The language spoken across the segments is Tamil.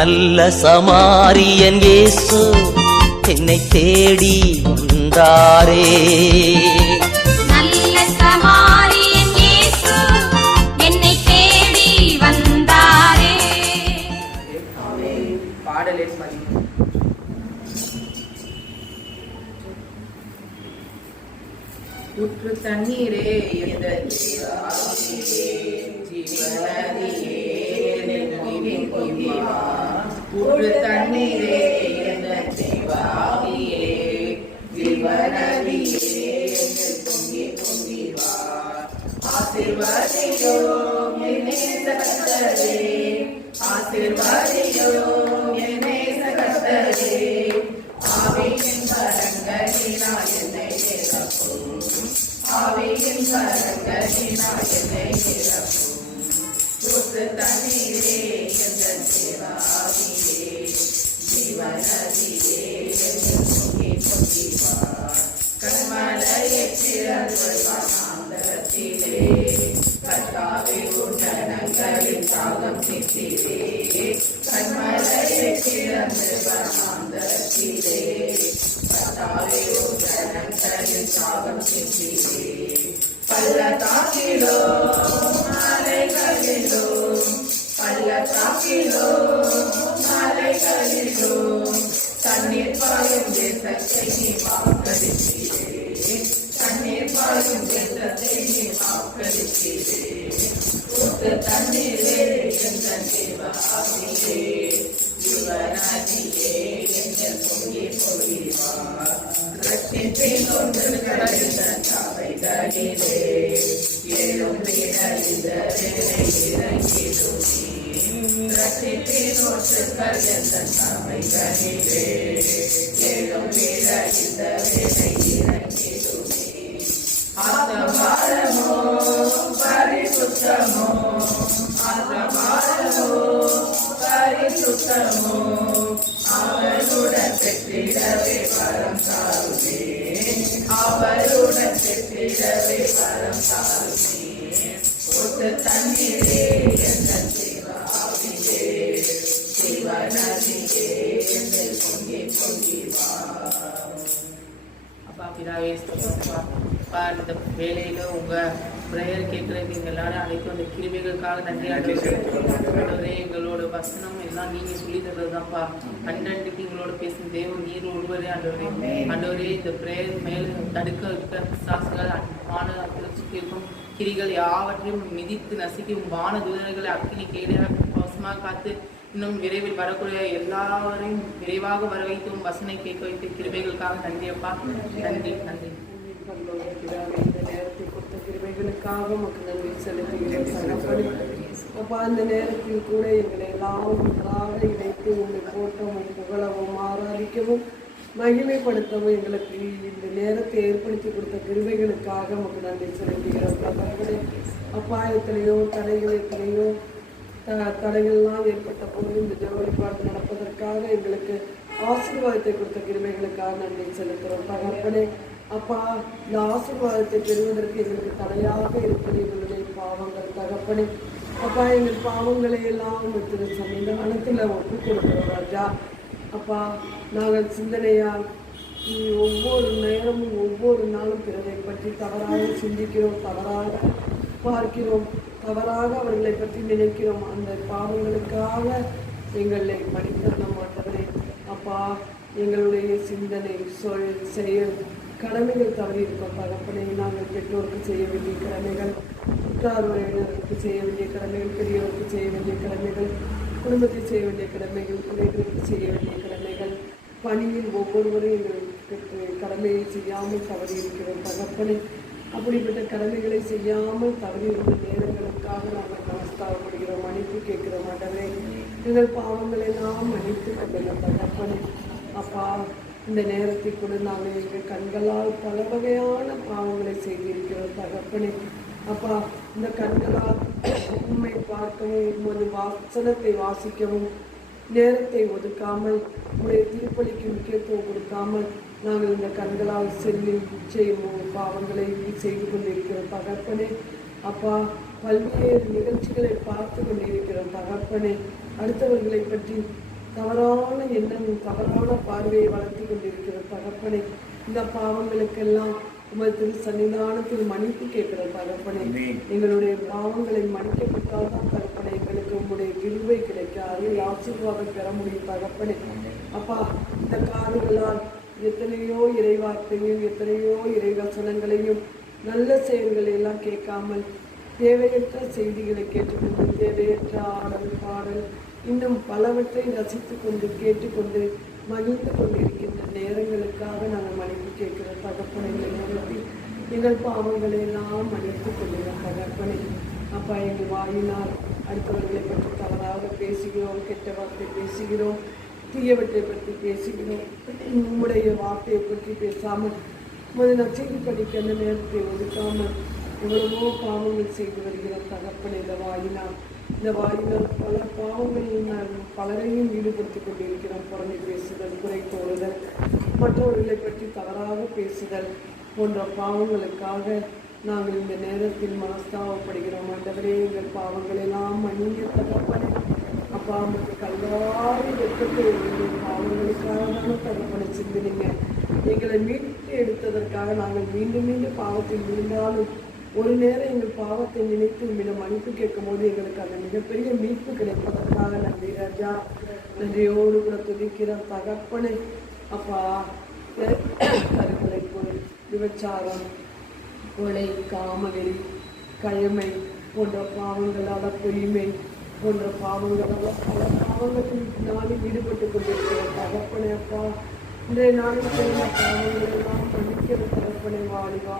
நல்ல சமாரியன் இயேசு என்னை தேடி வந்தாரே. நல்ல சமாரியன் இயேசு என்னை தேடி வந்தாரே. பாடலே ஊற்று தண்ணீரே எந்த ஜீவநதியே ஊற்று தண்ணீரே எந்த ஜீவாவியே ஜீவநதியே பொங்கி பொங்கி வா. ஆசீர்வாதியோம் என்னே கர்த்தரே, ஆசீர்வாதியோம் என்னே கர்த்தரே. ஆவியின் கரங்களினால் என்னை நிரப்பும், ஆவியின் கரங்களினால் என்னை நிரப்பும். ஊற்று தண்ணீரே எங்கள் ஜீவாவியே ஜீவநதியே பொங்கி பொங்கி வா. கண்மலையை திறந்து வனாந்தரத்திலே கர்த்தாவே உன்னதங்களின் தாகம் தீர்த்தீரே. கண்மலையை திறந்து வனாந்தரத்திலே கர்த்தாவே உன்னதங்களின் தாகம் தீர்த்தீரே. பள்ளத்தாக்கிலோ மலைகளிலோ, பள்ளத்தாக்கிலோ மலைகளிலோ தண்ணீர் பாயும் தேசத்தை நீ வாக்களித்தீரே. தண்ணீர் பாயும் தேசத்தை நீ வாக்களித்தீரே. ஊற்று தண்ணீரே எங்கள் ஜீவாவியே ஜீவநதியே எங்கள் பொங்கி பொங்கி வா. ரட்சிப்பின் ஒன்று கலந்த சபைகளிலே எழும் இந்த வேலை இறங்கிடுமே. ரட்சிப்பின் ஒன்று கலந்த சபைகளிலே எழும் இந்த வேலை இறங்கிடுமே. ஆத்மாரமோ பரிசுத்தமோ, ஆத்மாரமோ பரிசுத்தமோ அவருடன் பெற்றிடவே வரம் தாருமே. அவருடன் பெற்றிடவே வரம் தாருமே. ஊற்று தண்ணீரே எங்கள் ஜீவாவியே ஜீவநதியே என்னில் பொங்கி பொங்கி வா. அப்பா பிதாவே ஸ்தோத்திரப்பா, இந்த வேலையில உங்க பிரேயர் கேட்கறதுக்கு எங்க எல்லாரும் அனைத்தும் அந்த கிருபைகளுக்காக நன்றி ஆண்டவரே. எங்களோட வசனம் எல்லாம் நீங்க சொல்லி தர்றதுதான்ப்பா. அண்டன்றைக்கு எங்களோட பேசும் தேவன் நீர் ஒருவரே ஆண்டவரே. ஆண்டவரே இந்த பிரேயர் மேல தடுக்க சாசுகள் இருக்கும் கிரிகள் யாவற்றையும் மிதித்து நசுக்கி வான தூதர்களை அக்கினி கேடமாக காத்து இன்னும் விரைவில் வரக்கூடிய எல்லாரையும் விரைவாக வர வைத்தும் வசனை கேட்க வைத்து கிருபைகளுக்காக நன்றி அப்பா. நன்றி நன்றி. இந்த நேரத்தை கொடுத்த கிருபைகளுக்காக மக்கள் நன்றி செலுத்துகிறேன். அப்பா அந்த நேரத்தில் கூட எங்களை எல்லாம் ஒன்றாக இணைத்து உங்களை போட்டவும் புகழவும் ஆராதிக்கவும் மகிமைப்படுத்தவும் எங்களுக்கு இந்த நேரத்தை ஏற்படுத்தி கொடுத்த கிருபைகளுக்காக மக்கள் நன்றி செலுத்துகிறோம். அப்பாயத்திலேயோ தடைகளிலேயோ தடைகள்லாம் ஏற்பட்ட போது இந்த ஜெபவழிபாடு நடப்பதற்காக எங்களுக்கு ஆசீர்வாதத்தை கொடுத்த கிருபைகளுக்காக நன்றி செலுத்துகிறோம். தகப்பனே அப்பா, இந்த ஆசீர்வாதத்தை பெறுவதற்கு எங்களுக்கு தடையாக இருப்பது எங்களுடைய பாவங்கள். தகப்பனே அப்பா, எங்கள் பாவங்களை எல்லாம் திரு சன்னிதானத்தில் ஒப்பு கொடுக்கிறோம் ராஜா. அப்பா, நாங்கள் சிந்தனையால் ஒவ்வொரு நேரமும் ஒவ்வொரு நாளும் பிறரை பற்றி தவறாக சிந்திக்கிறோம், தவறாக பார்க்கிறோம், தவறாக அவர்களை பற்றி நினைக்கிறோம். அந்த பாவங்களுக்காக எங்களை மன்னித்தருள மாட்டவரே. அப்பா, எங்களுடைய சிந்தனை சொல் செயல் கடமைகள் தவறி இருக்கோம். தகப்பனை நாங்கள் பெற்றோருக்கு செய்ய வேண்டிய கடமைகள், உற்றார் உறவினருக்கு செய்ய வேண்டிய கடமைகள், பெரியவருக்கு செய்ய வேண்டிய கடமைகள், குடும்பத்தை செய்ய வேண்டிய கடமைகள், பிள்ளைகளுக்கு செய்ய வேண்டிய கடமைகள், பணியில் ஒவ்வொருவரும் எங்களுக்கு கடமையை செய்யாமல் தவறி இருக்கிறோம். தகப்பனை அப்படிப்பட்ட கடமைகளை செய்யாமல் தவறியுள்ள நேரங்களுக்காக நாங்கள் நமஸ்காரப்படுகிறோம், மன்னிப்பு கேட்கிறோம். ஆண்டவரே, எங்கள் பாவங்களை எல்லாம் மன்னித்து கொள்ளலாம். தகப்பனே அப்பா, இந்த நேரத்தை கூட நாங்கள் எங்கள் கண்களால் பல வகையான பாவங்களை செய்திருக்கிறோம். தகப்பனே அப்பா, இந்த கண்களால் உண்மை பார்க்கவும் உமது வாசனத்தை வாசிக்கவும் நேரத்தை ஒதுக்காமல் உடைய திருப்பலிக்கு முக்கியத்துவம் கொடுக்காமல் நாங்கள் இந்த கண்களால் செல்லி செய்யும் பாவங்களை செய்து கொண்டிருக்கிறோம். தகப்பனே அப்பா, பல்வேறு நிகழ்ச்சிகளை பார்த்து கொண்டிருக்கிறோம். தகப்பனே, அடுத்தவர்களை பற்றி தவறான எண்ணம், தவறான பார்வையை வளர்த்து கொண்டிருக்கிற தகப்பனை, இந்த பாவங்களுக்கெல்லாம் உமது திரு சன்னிதானத்தில் மன்னிப்பு கேட்கிற தகப்பனை, எங்களுடைய பாவங்களை மன்னிக்கப்பட்டால்தான் தகப்பனை எங்களுக்கு உங்களுடைய கிருபை கிடைக்காது, ஆசீர்வாதம் பெற முடியும் தகப்பனை. அப்பா, இந்த காதுகளால் எத்தனையோ இறைவார்த்தையும் எத்தனையோ இறைவசனங்களையும் நல்ல செயல்களை எல்லாம் கேட்காமல் தேவையற்ற செய்திகளை கேட்டுக்கொண்டு, தேவையற்ற ஆடல் பாடல் இன்னும் பலவற்றை ரசித்து கொண்டு கேட்டுக்கொண்டு மகிழ்ந்து கொண்டிருக்கின்ற நேரங்களுக்காக நாங்கள் மன்னிப்பு கேட்கிற தகப்பனை, நேரத்தில் எங்கள் பாவங்களை எல்லாம் மன்னித்து கொள்ளுகிற தகப்பனை. அப்பா, எங்கள் வாயினால் அடுத்தவர்களை பற்றி தவறாக பேசுகிறோம், கெட்ட வார்த்தை பேசுகிறோம், தீயவற்றை பற்றி பேசுகிறோம், உம்முடைய வார்த்தையை பற்றி பேசாமல் உமது நற்செய்தி படிக்க அந்த நேரத்தை ஒதுக்காமல் எவ்வளவோ பாவங்கள் செய்து வருகிற தகப்பனை. இந்த வாயினால் பல பாவங்களில் பலரையும் ஈடுபடுத்திக் கொண்டிருக்கிறோம். புறமை பேசுதல், குறை தோறுதல், மற்றவர்களை பற்றி தவறாக பேசுதல் போன்ற பாவங்களுக்காக நாங்கள் இந்த நேரத்தில் மனஸ்தாபப்படுகிறோம். ஆண்டவரே, எங்கள் பாவங்களெல்லாம் மன்னிங்க தகப்பனே. அப்பா, நமக்கு கல்லாரி வெட்டத்தை எங்கள் பாவங்களுக்காக தானே தகப்பனை சிந்தினீங்க. எங்களை மீட்டு எடுத்ததற்காக நாங்கள் மீண்டும் மீண்டும் பாவத்தில் விழுந்தாலும் ஒரு நேரம் எங்கள் பாவத்தை நினைத்து உம்மிடம் மன்னிப்பு கேட்கும் போது எங்களுக்கு அந்த மிகப்பெரிய மீட்பு கிடைப்பதற்காக நன்றி ராஜா. நன்றியோடு கூட துதிக்கிற தகப்பனை. அப்பா, கருங்களை போல் விபச்சாரம், கொலை, காமவெறி, கயமை போன்ற பாவங்களால், பொய்மை போன்ற பாவங்களால் பல பாவங்களில் நாளில் ஈடுபட்டு கொண்டிருக்கிற தகப்பனை. அப்பா, இன்றைய நாளில் செய்த பாவங்களெல்லாம் மன்னிக்கிற தகப்பனை. வாலிபா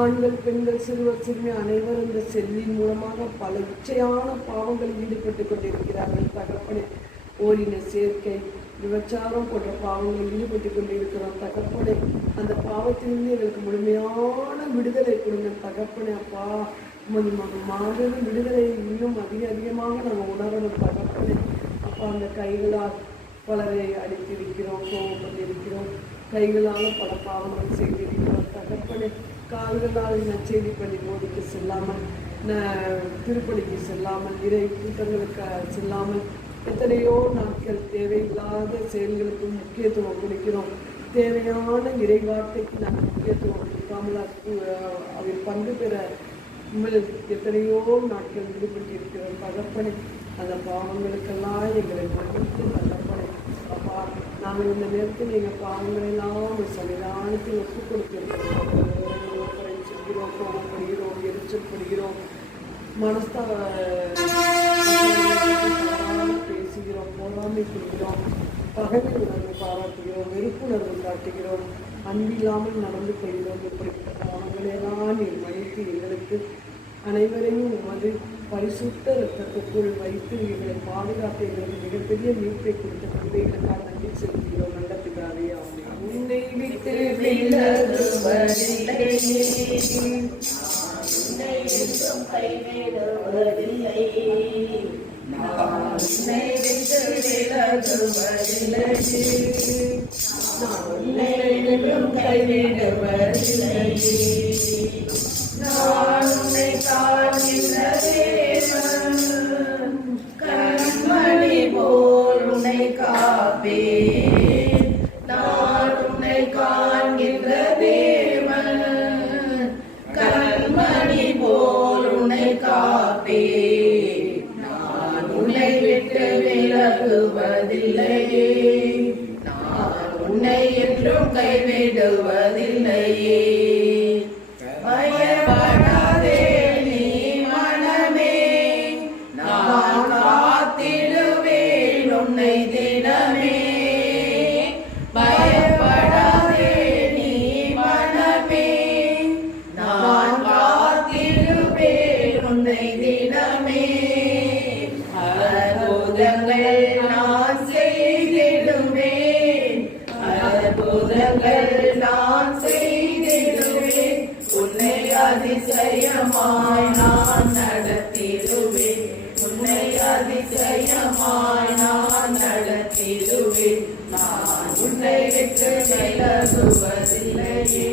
ஆண்கள், பெண்கள், சிறுவர், சிறுமி அனைவரும் இந்த செல்லின் மூலமாக பல இச்சையான பாவங்களில் ஈடுபட்டு கொண்டிருக்கிறார்கள் தகப்பனே. ஓரின சேர்க்கை, விபச்சாரம் போன்ற பாவங்களில் ஈடுபட்டு கொண்டிருக்கிறோம் தகப்பனே. அந்த பாவத்திலிருந்து எங்களுக்கு முழுமையான விடுதலை கொடுங்க தகப்பனே. அப்பா, மாபெரும் விடுதலை இன்னும் அதிகமாக நாங்கள் உணரணும் தகப்பனே. அப்பா, அந்த கைகளால் பலரை அடித்திருக்கிறோம், கோபப்பட்டிருக்கிறோம், கைகளால் பல பாவங்கள் செய்திருக்கிறோம் தகப்பனே. கால்களால் நற்செய்தி பள்ளி போதிக்கு செல்லாமல், திருப்பணிக்கு செல்லாமல், இறை கூட்டங்களுக்கு செல்லாமல் எத்தனையோ நாட்கள் தேவையில்லாத செயல்களுக்கு முக்கியத்துவம் கொடுக்கிறோம். தேவையான இறைவார்த்தைக்கு நாங்கள் முக்கியத்துவம் கொடுக்காமல் அதில் பங்கு பெற எத்தனையோ நாட்கள் ஈடுபட்டிருக்கிறோம் தகப்பனை. அந்த பாவங்களுக்கெல்லாம் எங்களை மன்னித்து தகப்பனை. அப்பா, நாங்கள் இந்த நேரத்தில் எங்கள் பாவங்களெல்லாம் சன்னிதானத்தில் ஒப்புக் கொடுத்திருக்கிறோம். சொல்கிறோம், கோபப்படுகிறோம், எரிச்சல்படுகிறோம், பேசுகிறோம், போராமை கொள்கிறோம், பகைமை உணர்வு பாராட்டுகிறோம், வெறுப்புணர்வு காட்டுகிறோம், அன்பில்லாமல் நடந்து கொள்கிறோம். இப்படிப்பட்ட பாவங்களெல்லாம் நீர் மன்னித்து எங்களுக்கு அனைவரையும் உமது பரிசுத்த இரத்தத்துக்குள் வைத்து எங்களை பாதுகாத்து எங்களுக்கு மிகப்பெரிய மீட்பை கொடுத்த குழந்தைகளுக்காக நன்றி செலுத்துகிறோம். நல்ல பிதாவே, ஆமென். உன்னை விட்டு விலகுவதில்லை, உன்னை என்றும் கைவிடுவதில்லை, நான் உன்னை விட்டு விலகுவதில்லை, நான் உன்னை என்றும் கைவிடுவதில்லை, நான் உன்னை காண்கின்ற தேவன், கண்மணி போல் உன்னை காப்பேன், நான் உன்னை காண்கின்ற தேவன், கண்மணி போல் உன்னை காப்பேன், நான் உன்னை விட்டு விலகுவதில்லை, நான் உன்னை என்றும் கைவிடுவதில்லையே. பயப்படாதே நீ மனமே, நான் காத்திடுவேன் உன்னை தினமே. பயப்படாதே நீ மனமே, நான் காத்திடுவேன் உன்னை தினமே. அற்புதங்கள் நான் செய்திடுவேன், அற்புதங்கள் நான் செய்திடுவேன், உன்னை அதிசயமாய் நான் நடத்திடுவேன், உன்னை அதிசயமாய் நான் நடத்திடுவேன், நான் உன்னை விட்டு விலகுவதில்லையே,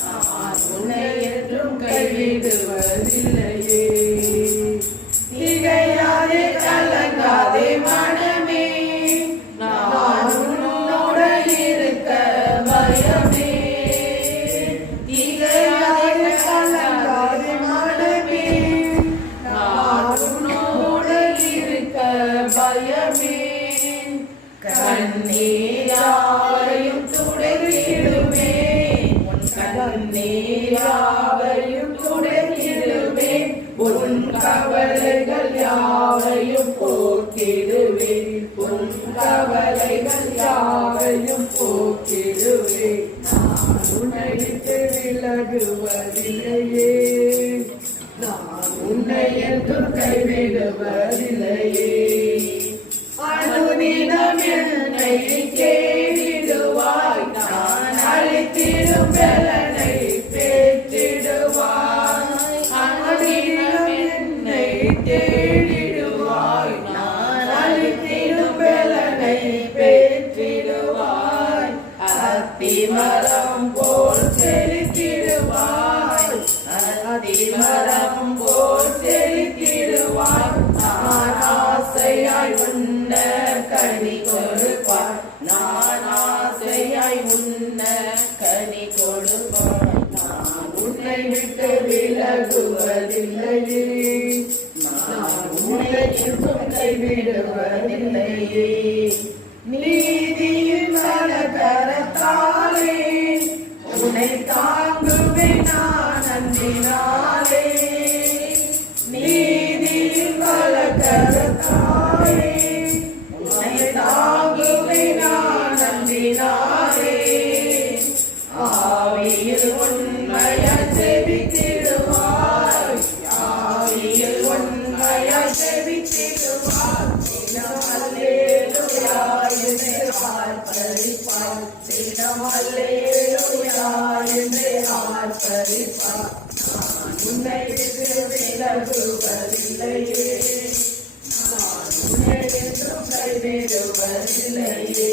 நான் உன்னை என்றும் கைவிடுவதில்லையே. திகையாதே, கலங்காதே, சகாயமே கண்ணீராவையும் துடைத்திடுமே உன் கண்ணீராவையும் துடைத்திடுமே உன் கவலைகள் யாவையும் போக்கிடுவே உன் கவலைகள் யாவையும் போக்கிடுவே நான் உன்னை விட்டு விலகுவதில்லையே நான் உன்னை என்றும் கைவிடுவதில்லையே அனுதினம் என்னை தேடிடுவாய் நான் அளித்திடும் பலனை பெற்றிடுவாய் அனுதினம் என்னை தேடிடுவாய் நான் அளித்திடும் பலனை பெற்றிடுவாய் அத்திமரம் போல் செலுத்திடுவாய் அத்திமரம் போல் செலுத்திடுவாய் நான் ஆசையாய் உண்ண கனி கொடுப்பாய் நான் ஆசையாய் உண்ண கனி கொடுப்பாய் நான் உன்னை விட்டு விலகுவதில்லையே நான் உன்னை என்றும் கைவிடுவதில்லையே நீதியின் கரத்தாலே உன்னை தாங்குவேன் நான் அன்பினாலே நீதியின் கரத்தாலே உன்னை தாங்குவேன் நான் அன்பினாலே ஆவியில் உண்மையாய் செபித்திடுவாய் ஆவியில் உண்மையாய் செபித்திடுவாய் அல்லேலூயா என்று ஆர்ப்பரிப்பாய் தினம் அல்லேலூயா என்று ஆர்ப்பரிப்பாய் நான் உன்னை விட்டு விலகுவதில்லையே நான் உன்னை என்றும் கைவிடுவதில்லையே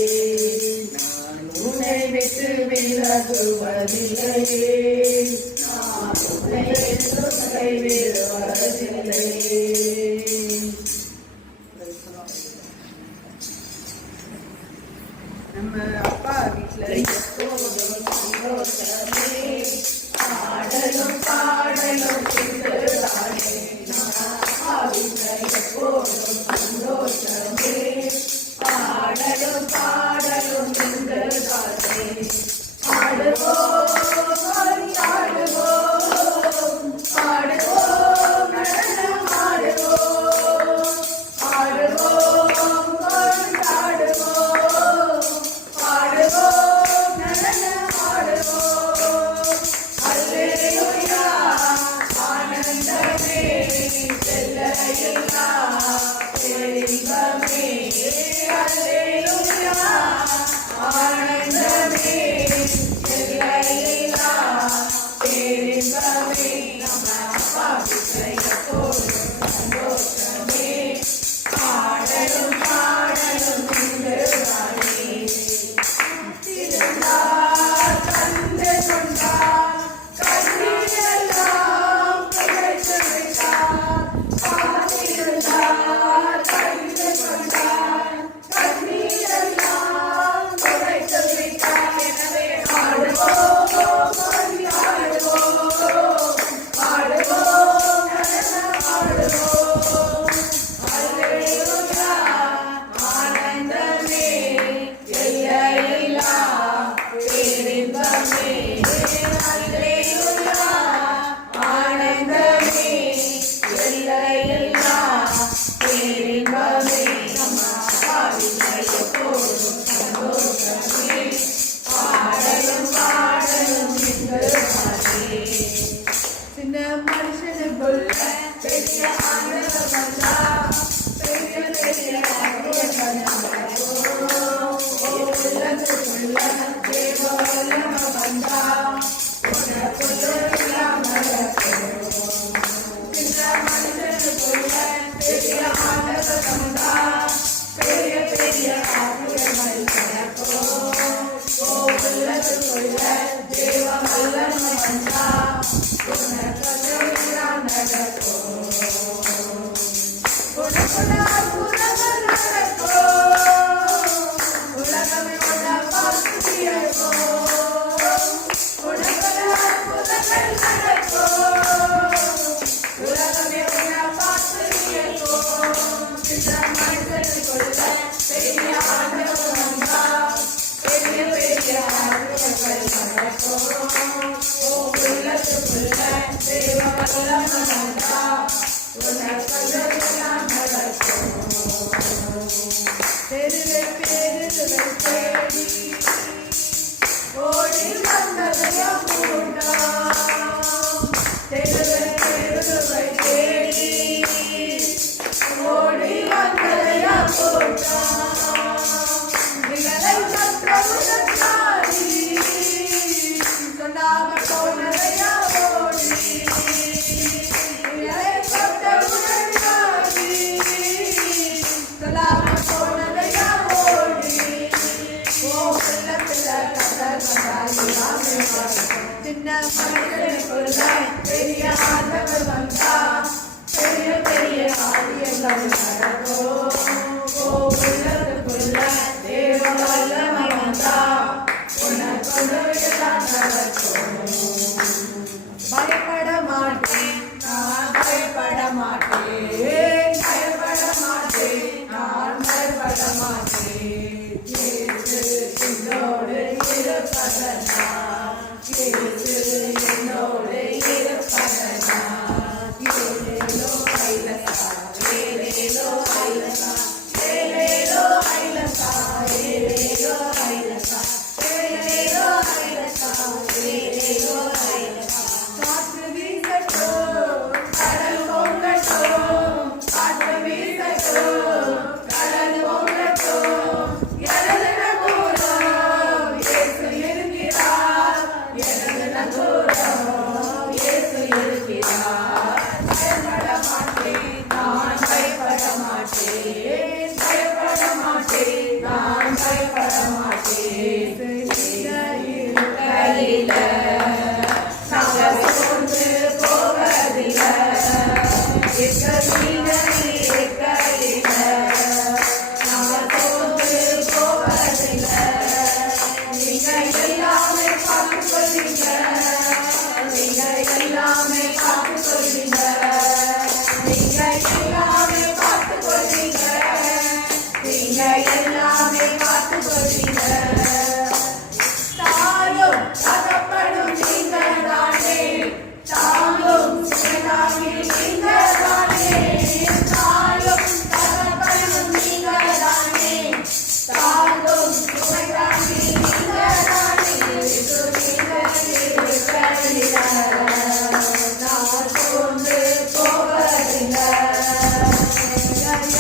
நான் உன்னை விட்டு விலகுவதில்லையே நான் உன்னை என்றும் கைவிடுவதில்லையே. நம்ம அப்பா வீட்டுல எப்போதும் சந்தோஷமே ஆடலும் பாடலும் திண்டுதானே அப்பா வீட்டுல எப்போதும் சந்தோஷமே ஆடலும் பாடலும் திண்டுதானே ஆடுவோம் ஆடுவோம் ஆடுவோம் நடனம் ஆடுவோம் ஆடுவோம் ஆடுவோம் ஆடுவோம் நடனம் ஆடுவோம் அல்லேலூயா ஆனந்தமே எல்லையில்லா இன்பமே அல்லேலூயா ஆனந்தமே எல்லையில்லா இன்பமே நம்ம அப்பா வீட்டை எப்போதும் சந்தோஷமே ஆடலும் பாடலும் திண்டுதானே திருந்தார் கண்டு கொண்டார் கண்ணீரெல்லாம் துடைத்து விட்டார் பார்த்திருந்தார் கண்டு கொண்டார் கண்ணீரெல்லாம் துடைத்து விட்டார் எனவே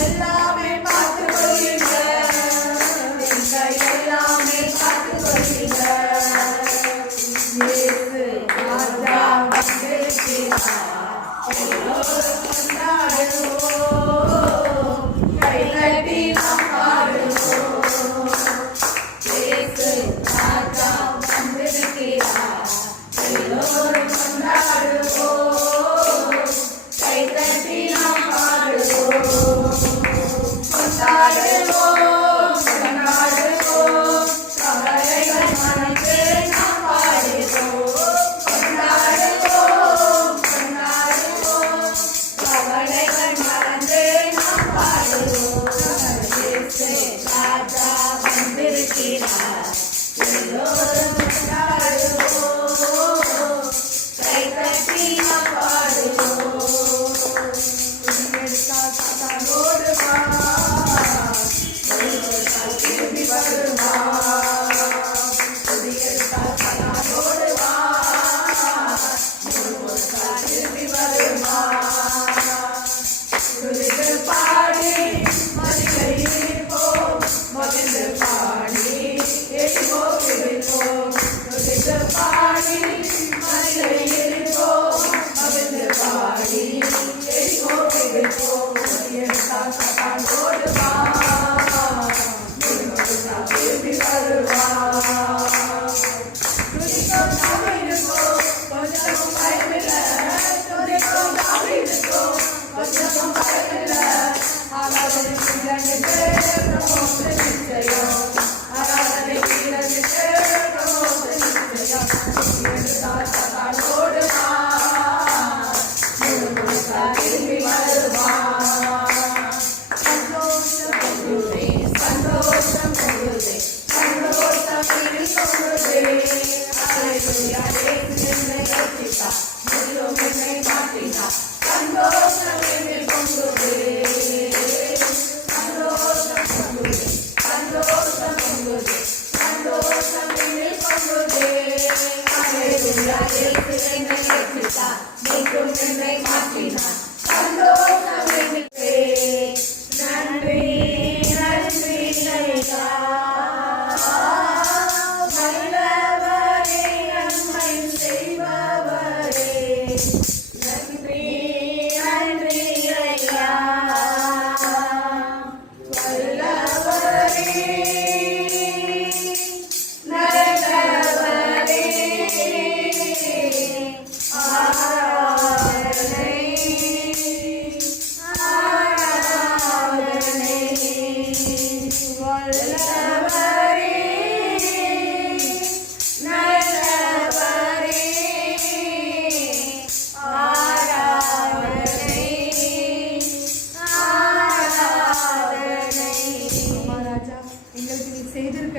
எல்லாமே பார்த்து கொள்ளுங்க.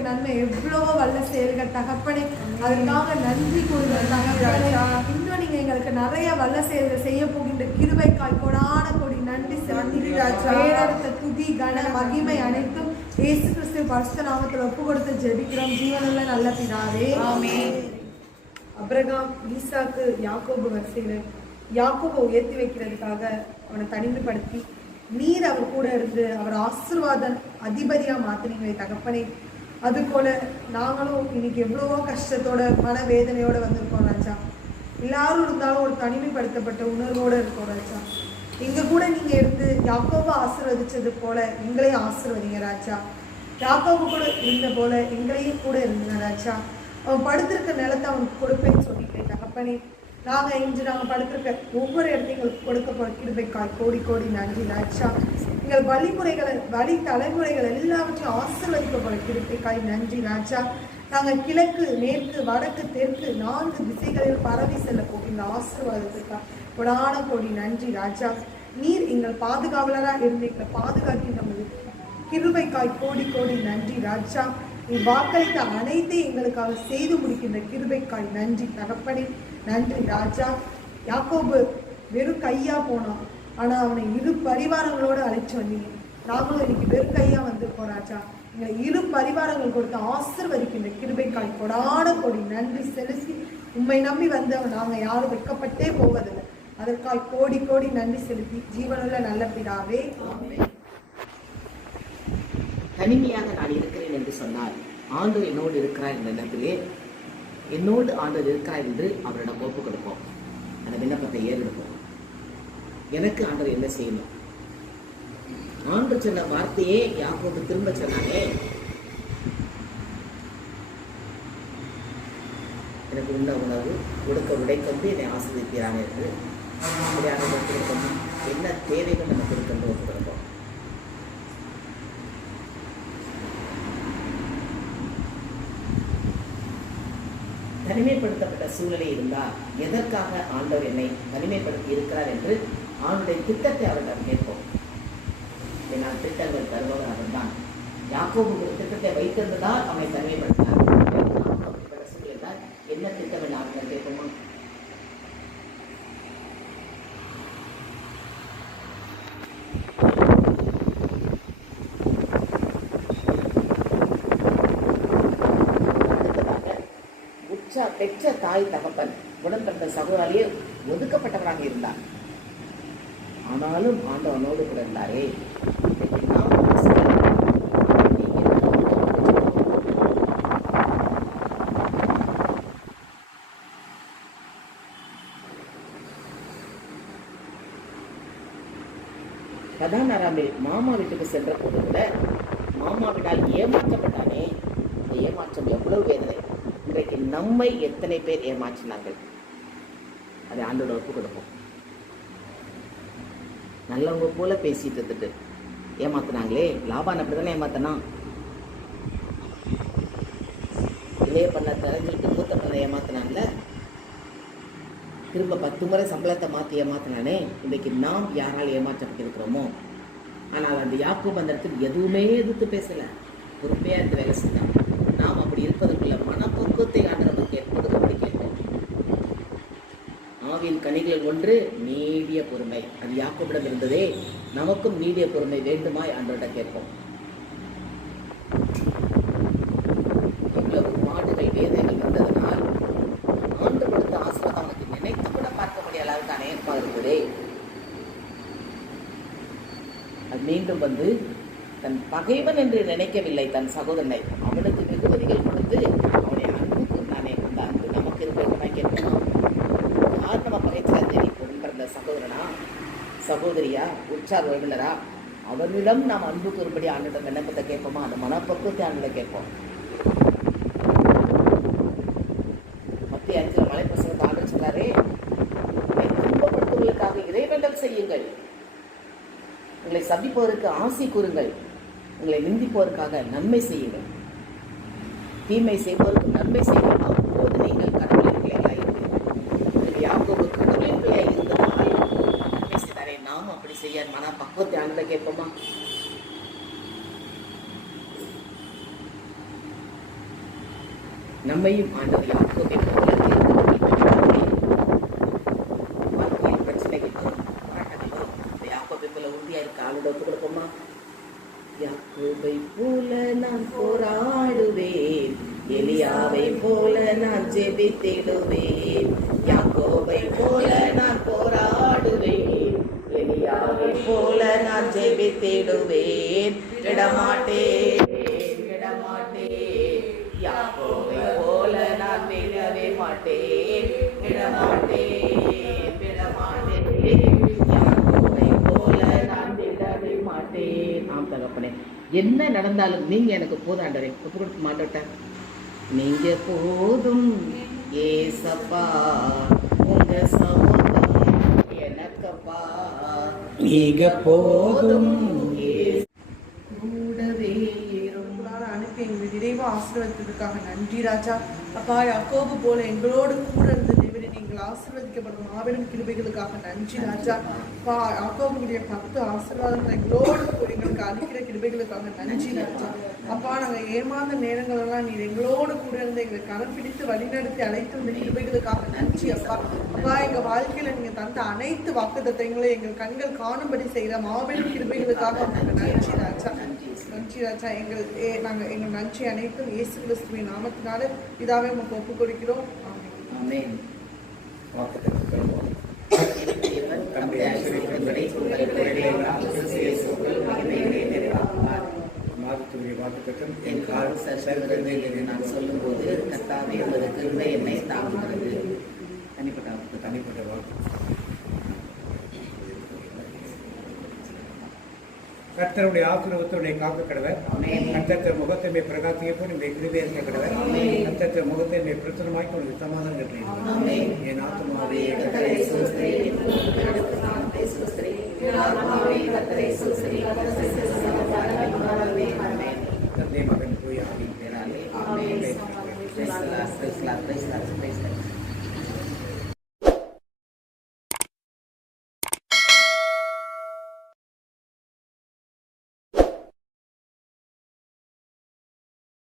நன்மை எவ்வளவோ வல்ல செயல்கள் தகப்பனே, அதற்காக நன்றி கூறுங்கள் தகப்பனே. இன்னும் நீங்க எங்களுக்கு நிறைய வல்ல செயல்கள் செய்ய போகின்ற கிருபைக்காய் கொடான கொடி நன்றி செலுத்தி வேறெடுத்த துதி கன மகிமை அனைத்தும் இயேசு கிறிஸ்து பரிசுத்த நாமத்தில் ஒப்பு கொடுத்து ஜெபிக்கிறோம் ஜீவனுள்ள நல்ல பிதாவே. ஆமென். அபிரகாம், ஈசாக்கு, யாக்கோபு வரிசையில யாக்கோபை உயர்த்தி வைக்கிறதுக்காக அவனை தனிமைப்படுத்தி நீர் அவர் கூட இருந்து அவர் ஆசீர்வாதம் அதிபதியா மாத்தினீங்களே தகப்பனே. அது போல நாங்களும் இன்னைக்கு எவ்வளவோ கஷ்டத்தோட மனவேதனையோட வந்திருக்கோம் ராஜா. எல்லாரும் இருந்தாலும் ஒரு தனிமைப்படுத்தப்பட்ட உணர்வோடு இருக்கோம் ராஜா. எங்க கூட நீங்க இருந்து யாக்கோபை ஆசீர்வதிச்சது போல எங்களையும் ஆசீர்வதிங்க ராஜா. யாக்கோபு கூட இருந்த போல எங்களையும் கூட இருந்துங்க ராஜா. அவன் படுத்திருக்க நிலத்தை அவனுக்கு கொடுப்பேன்னு சொல்லிட்டேன் தகப்பனே. நாங்கள் படுத்திருக்க ஒவ்வொரு இடத்தையும் எங்களுக்கு கொடுக்க போகிற கிருபைக்காய் கோடி கோடி நன்றி ராஜா. எங்கள் வழி தலைமுறைகள் எல்லாவற்றையும் ஆசீர்வதிக்க போகிற கிருபைக்காய் நன்றி ராஜா. நாங்கள் கிழக்கு மேற்கு வடக்கு தெற்கு 4 திசைகளில் பரவி செல்ல போகின்ற ஆசீர்வாதத்துக்காக கொடான கோடி நன்றி ராஜா. நீர் எங்கள் பாதுகாவலராக இருந்து எங்களை பாதுகாக்கின்ற கிருபைக்காய் கோடி கோடி நன்றி ராஜா. நீ வாக்களித்த அனைத்தையும் எங்களுக்காக செய்து முடிக்கின்ற கிருபைக்காய் நன்றி தகப்பனே. நன்றி ராஜா. யாக்கோபு வெறும் கையா போனான், ஆனா அவனை 2 பரிவாரங்களோடு அழைச்சு வந்தீங்க. நாங்களும் இன்னைக்கு வெறும் கையா வந்திருக்கோம் ராஜா. எங்களை 2 பரிவாரங்கள் கொடுத்து ஆசீர்வதிக்கின்ற கிருபைக்காய் கொடான கொடி நன்றி செலுத்தி உம்மை நம்பி வந்தவன் நாங்கள் யாரும் வெட்கப்பட்டே போவதில்லை. அதற்காக கோடி கோடி நன்றி செலுத்தி ஜீவனுள்ள நல்ல பிதாவே. தனிமையாக நான் இருக்கிறேன் என்று சொன்னார். ஆண்டவர் என்னோடு இருக்கிறார் என்ற இடத்திலே என்னோடு ஆண்டவர் இருக்கிறார் என்று அவரிடம் ஒப்பு கொடுப்போம். அந்த விண்ணப்பத்தை ஏறெடுப்போம். எனக்கு ஆண்டவர் என்ன செய்யணும்? ஆண்டவர் சொன்ன வார்த்தையே யாக்கோபு திரும்ப சொன்னானே, எனக்கு உண்ண உணவு கொடுக்க உடை கொண்டு என்னை ஆசிரியக்கிறாங்க என்று என்ன தேவைகள் நமக்கு இருக்கின்ற ஒப்பு கொடுப்போம். தனிமைப்படுத்தப்பட்ட சூழ்நிலை இருந்தால் எதற்காக ஆண்டவர் என்னை தனிமைப்படுத்தி இருக்கிறார் என்று ஆண்டுடைய திட்டத்தை அவரிடம் கேட்போம். நான் திட்டங்கள் தருபவர் அவர் தான். யாக்கோபு ஒரு திட்டத்தை வைத்திருந்ததால் அவனை தனிமைப்படுத்தினார். அப்படிப்பட்ட சூழ்நிலை தான் என்ன திட்டம் என்று அவரிடம் கேட்போமா? பெற்ற தாய் தகப்பன் உடன்பிறந்த சகோதரியே ஒதுக்கப்பட்டவராக இருந்தார். ஆனாலும் ஆண்டவனோடு கூட இருந்தாரே. கதாநாராமில் மாமா வீட்டுக்கு சென்ற போது கூட மாமாவினால் ஏமாற்றப்பட்டானே. இந்த ஏமாற்றம் எவ்வளவு வேதனை. இன்றைக்கு நம்மை எத்தனை பேர் ஏமாற்றினார்கள்? அதை ஆண்டோட ஒப்பு கொடுப்போம். நல்லவங்க போல பேசிட்டு இருந்துட்டு ஏமாத்தினாங்களே. லாபான் அப்படித்தானே ஏமாத்தினா. இளைய பண்ண தெரிஞ்சுட்டு மூத்த பண்ண ஏமாத்தினாங்கள. திரும்ப 10 முறை சம்பளத்தை மாற்றி ஏமாத்தினானே. இன்றைக்கு நாம் யாரால் ஏமாற்றப்பட்டிருக்கிறோமோ. ஆனால் அந்த யாக்கோபு அந்த இடத்துக்கு எதுவுமே எதிர்த்து பேசலை. பொறுப்பையா இருந்து வேலை செஞ்சான். நாம் அப்படி இருப்பதற்குள்ள மனப்பக்குவத்தை ஆண்டு நமக்கு ஏற்படுத்தும்படி கேட்போம். ஆவியின் கனிகள் ஒன்று நீடிய பொறுமை. அது யாக்கோபிடம் இருந்ததே. நமக்கும் நீடிய பொறுமை வேண்டுமாய் ஆண்டோட கேட்போம். இவ்வளவு பாடுகள் வேதனைகள் வந்ததனால் ஆண்டு கொடுத்த மீண்டும் வந்து தன் பகைவன் என்று நினைக்கவில்லை தன் சகோதரனை. அவனுக்கு வெகுமதிகள் கொடுத்து அவனை அன்பு கூர்ந்தானே. அந்த அன்பு நமக்கு இருப்பதை கேட்கணும். யார் நம்ம பகைச்சார் தெரியும்? பிறந்த சகோதரனா, சகோதரியா, உற்சார் உறவினரா, அவனிடம் நாம் அன்பு கூறும்படி ஆண்டிடம் விண்ணப்பத்தை கேட்போமா? அந்த மனப்பக்குவத்தை ஆண்டிடம் கேட்போம். மத்திய 5 மலை பிரசங்கத்தை ஆண்டு சொல்றாரே, துன்பப்படுத்துவதற்காக இறைவேண்டல் செய்யுங்கள், உங்களை சபிப்பவருக்கு ஆசி கூறுங்கள், உங்களை நிந்திப்பவருக்காக நன்மை செய்யுங்கள், தீமை செய்பவருக்கு நன்மை செய்யுங்கள், அப்போது நீங்கள் கடவுளின் பிள்ளைகளாக இருப்பீர்கள். யாக்கோபு கடவுளின் பிள்ளையாக இருந்ததால் நன்மை செய்தாரே. நாம் அப்படி செய்ய மன பக்குவத்தை ஆண்டு கேட்போமா? நம்மையும் ஆண்டவர் யாக்கோபை போல வாழ்க்கையில் பிரச்சனைகளும் போராட்டங்களும் யாக்கோபை போல உறுதியா இருக்க ஆளோட ஒப்பு கொடுப்போமா? யாக்கோபை போல நான் போராடுவேன், எலியாவை போல நான் ஜெபித்திடுவேன். யாக்கோபை போல நான் போராடுவேன், எலியாவை போல நான் ஜெபித்திடுவேன். விடமாட்டேன், விடமாட்டேன், யாக்கோபை போல நான் விடவே மாட்டேன், விடமாட்டேன், விடமாட்டேன், யாக்கோபை போல நான் விடவே மாட்டேன். ஆம் தகப்பனே, என்ன நடந்தாலும் நீங்க எனக்கு போதும் ஆண்டவரே. ஒப்பு கொடுக்க மாட்டேன். நீங்க போதும் ஏசப்பா, உங்க சமூகம் எனக்கப்பா. நீங்க போதும் கூடவே இரும். அனுப்பி எங்களுக்கு நிறைவா ஆசீர்வதித்ததுக்காக நன்றி ராஜா. அப்பா, யாக்கோபு போல எங்களோடு கூட இருந்து தேவனே நீங்கள் ஆசீர்வதிக்கப்படும் மாபெரும் கிருபைகளுக்காக நன்றி ராஜா. அப்பா, யாக்கோபுடைய 10 ஆசீர்வாதங்களை எங்களோடு எங்களுக்கு அளிக்கிற கிருபைகளுக்காக நன்றி ராஜா. அப்பா, நாங்கள் ஏமாந்த நேரங்களெல்லாம் நீர் எங்களோடு கூட இருந்து எங்களை கரம் பிடித்து வழிநடத்தி அழைத்து வந்த கிருபைகளுக்காக நன்றி அப்பா. அப்பா, எங்க வாழ்க்கையில நீங்க தந்த அனைத்து வாக்குத்தத்தங்களையும் எங்கள் கண்கள் காணும்படி செய்கிற மாபெரும் கிருபைகளுக்காக உங்களுக்கு நன்றி ராஜா. நன்றி ராஜா. எங்கள் நன்றி அனைத்தும் இயேசு கிறிஸ்துவின் நாமத்தினால இதாவே நமக்கு ஒப்புக் கொடுக்கிறோம். ஆமென். நான் சொல்லும் போது கர்த்தாவே உமது கிருபை என்னை தாங்குகிறது. தனிப்பட்ட வாக்கு. கர்த்தருடைய ஆசீர்வாதத்தை காக்க கடவர். கர்த்தர் முகத்தை மே பிரகாசிக்க மே கிருபை இருக்க கடவர். கர்த்தர் முகத்தை மே பிரசன்னமாக்கி உனக்கு சமாதானம் கட்டளை. என் ஆத்துமாவே கர்த்தரை ஸ்தோத்திரி, தந்தை மகன்